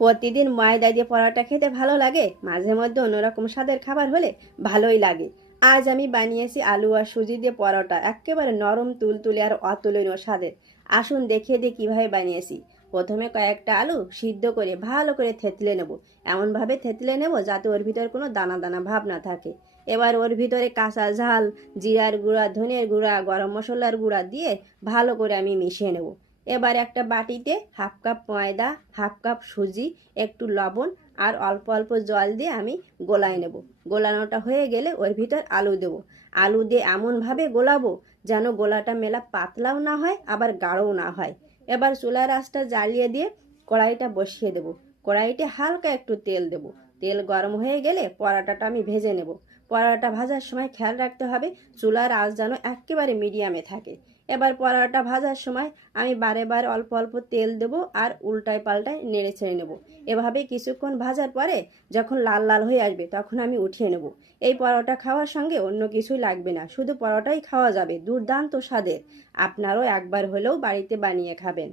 প্রতিদিন ময়দা দিয়ে পরোটা খেতে ভালো লাগে, মাঝে মধ্যে অন্যরকম স্বাদের খাবার হলে ভালোই লাগে। আজ আমি বানিয়েছি আলু আর সুজি দিয়ে পরোটা, একেবারে নরম তুলতুলে আর অতুলনীয় স্বাদের। আসুন দেখিয়ে দিই কীভাবে বানিয়েছি। প্রথমে কয়েকটা আলু সিদ্ধ করে ভালো করে থেতলে নেব। এমনভাবে থেতলে নেব যাতে ওর ভিতর কোনো দানা দানা ভাব না থাকে। এবার ওর ভিতরে কাঁচা ঝাল, জিরার গুঁড়া, ধনের গুঁড়া, গরম মশলার গুঁড়া দিয়ে ভালো করে আমি মিশিয়ে নেব। এবার একটা বাটিতে হাফ কাপ ময়দা, হাফ কাপ সুজি, একটু লবণ আর অল্প অল্প জল দিয়ে আমি গোলায় নেব। গোলানোটা হয়ে গেলে ওর ভিতর আলু দেব। আলু দিয়ে এমনভাবে গোলাবো যেন গোলাটা মেলা পাতলাও না হয় আবার গাঢ়ও না হয়। এবার চুলার আঁচটা জ্বালিয়ে দিয়ে কড়াইটা বসিয়ে দেব। কড়াইতে হালকা একটু তেল দেব। তেল গরম হয়ে গেলে পরোটাটা আমি ভেজে নেব। পরোটা ভাজার সময় খেয়াল রাখতে হবে চুলার আঁচ যেন একেবারে মিডিয়ামে থাকে। এবার পরোটা ভাজার সময় আমি বারে বারে অল্প অল্প তেল দেব আর উল্টায় পাল্টায় নেড়ে ছেড়ে নেব। এভাবে কিছুক্ষণ ভাজার পরে যখন লাল লাল হয়ে আসবে তখন আমি উঠিয়ে নেব। এই পরোটা খাওয়ার সঙ্গে অন্য কিছুই লাগবে না, শুধু পরোটাই খাওয়া যাবে, দুর্দান্ত স্বাদের। আপনারাও একবার হলেও বাড়িতে বানিয়ে খাবেন।